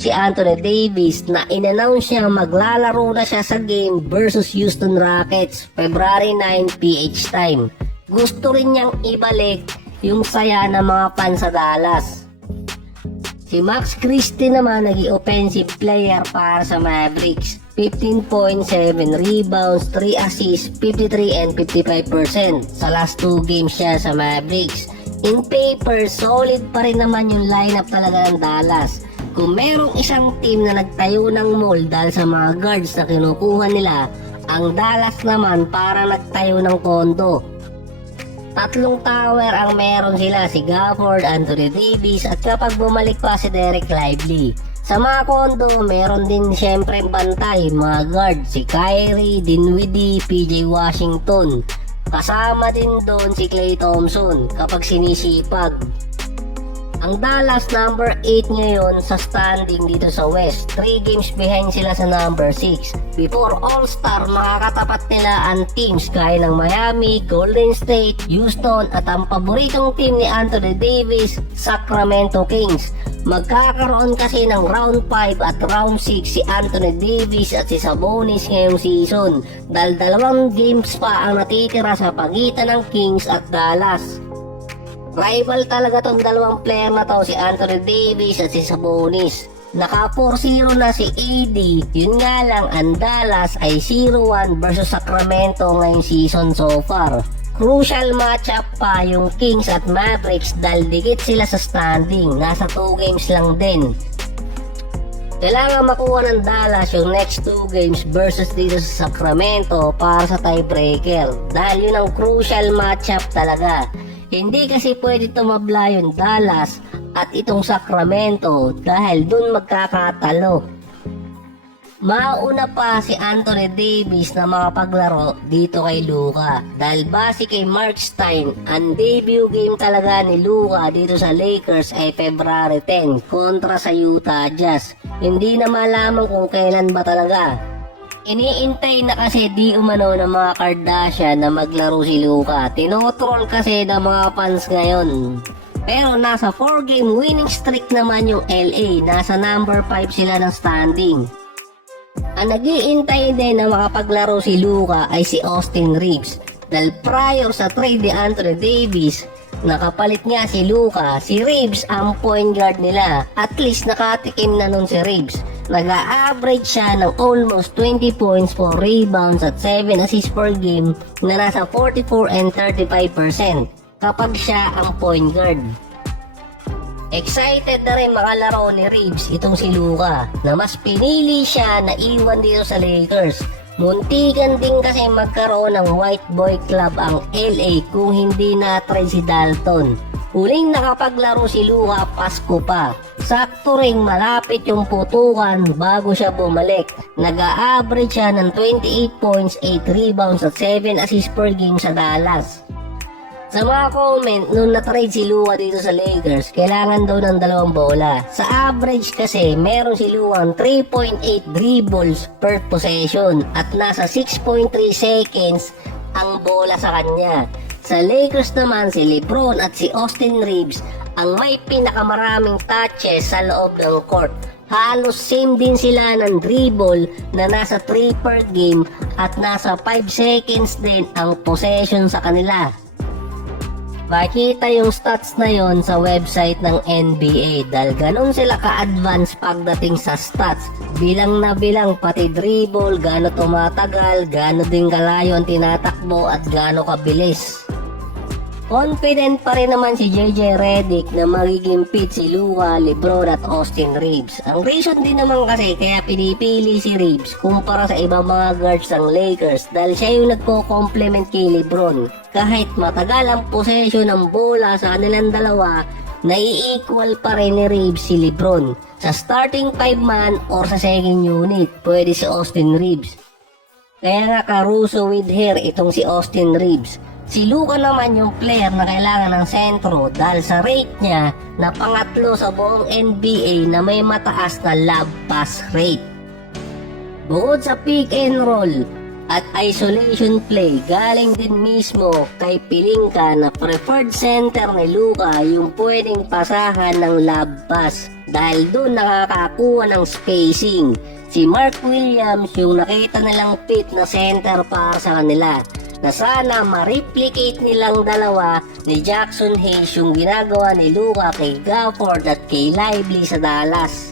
si Anthony Davis na in-announce niya maglalaro na siya sa game versus Houston Rockets February 9 PH time. Gusto rin niyang ibalik yung saya ng mga fans sa Dallas. Si Max Christie naman naging offensive player para sa Mavericks. 15.7 rebounds, 3 assists, 53 and 55%. Sa last 2 games siya sa Mavericks. In paper, solid pa rin naman yung lineup talaga ng Dallas. Kung merong isang team na nagtayo ng mold dahil sa mga guards na kinukuha nila, ang Dallas naman para nagtayo ng kondo. 3 tower ang meron sila, si Gafford, Anthony Davis at kapag bumalik pa si Derek Lively. Sa mga kondo, meron din syempre bantay, mga guard, si Kyrie, Dinwiddie, PJ Washington. Kasama din doon si Klay Thompson kapag sinisipag. Ang Dallas number 8 ngayon sa standing dito sa West. 3 games behind sila sa number 6. Before All-Star, makakatapat nila ang teams gaya ng Miami, Golden State, Houston at ang paboritong team ni Anthony Davis, Sacramento Kings. Magkakaroon kasi ng round 5 at round 6 si Anthony Davis at si Sabonis ngayong season dahil 2 games pa ang natitira sa pagitan ng Kings at Dallas. Rival talaga tong 2 player na to, si Anthony Davis at si Sabonis. Naka 4-0 na si AD, yun nga lang ang Dallas ay 0-1 versus Sacramento ngayong season so far. Crucial matchup pa yung Kings at Mavericks dahil dikit sila sa standing, nasa 2 games lang din. Kailangan makuha ng Dallas yung next 2 games versus dito sa Sacramento para sa tiebreaker dahil yun ang crucial matchup talaga. Hindi kasi pwede tumabla yung Dallas at itong Sacramento dahil dun magkakatalo. Mauna pa si Anthony Davis na makapaglaro dito kay Luka dahil base kay Mark Stein, ang debut game talaga ni Luka dito sa Lakers ay February 10 kontra sa Utah Jazz. Hindi na malaman kung kailan ba talaga. Iniintay na kasi di umano ng mga Kardashian na maglaro si Luka. Tinotroll kasi ng mga fans ngayon. Pero nasa 4-game winning streak naman yung LA. Nasa number 5 sila ng standing. Ang nag-iintay din na makapaglaro si Luka ay si Austin Reeves. Dahil prior sa trade ni Anthony Davis, nakapalit nga si Luka, si Reeves ang point guard nila. At least nakatikim na nun si Reeves. Nag-a-average siya ng almost 20 points, 4 rebounds at 7 assists per game na nasa 44 and 35% kapag siya ang point guard. Excited na rin makalaro ni Reeves itong si Luka na mas pinili siya na iwan dito sa Lakers. Muntikan din kasi magkaroon ng white boy club ang LA kung hindi na-trade si Dalton. Huling nakapaglaro si Luka Pasko pa. Sakto ring malapit yung putukan bago siya bumalik. Nag-a-average siya ng 28 points, 8 rebounds at 7 assists per game sa Dallas. Sa mga comment, nung na-trade si Luka dito sa Lakers, kailangan daw ng 2 bola. Sa average kasi, meron si Luka 3.8 dribbles per possession at nasa 6.3 seconds ang bola sa kanya. Sa Lakers naman, si LeBron at si Austin Reeves ang may pinakamaraming touches sa loob ng court. Halos same din sila ng dribble na nasa 3 per game at nasa 5 seconds din ang possession sa kanila. Makikita yung stats na yon sa website ng NBA dahil ganun sila ka-advance pagdating sa stats. Bilang na bilang pati dribble, gaano tumatagal, gaano din kalayo ang tinatakbo at gaano kabilis. Confident pa rin naman si JJ Redick na magiging fit si Luka, LeBron at Austin Reeves. Ang reason din naman kasi kaya pinipili si Reeves kumpara sa ibang mga guards ng Lakers dahil siya yung nagko-complement kay LeBron. Kahit matagal ang possession ng bola sa kanilang dalawa, nai-equal pa rin ni Reeves si LeBron. Sa starting 5-man or sa second unit, pwede si Austin Reeves. Kaya nga Caruso with hair itong si Austin Reeves. Si Luka naman yung player na kailangan ng sentro dahil sa rate niya na pangatlo sa buong NBA na may mataas na lob pass rate. Bukod sa pick and roll at isolation play, galing din mismo kay Pelinka na preferred center ni Luka yung pwedeng pasahan ng lob pass. dahil doon nakakakuha ng spacing. Si Mark Williams yung nakita nilang fit na center para sa kanila na sana ma-replicate nilang dalawa ni Jackson Hayes yung ginagawa ni Luka kay Gafford at kay Lively sa Dallas.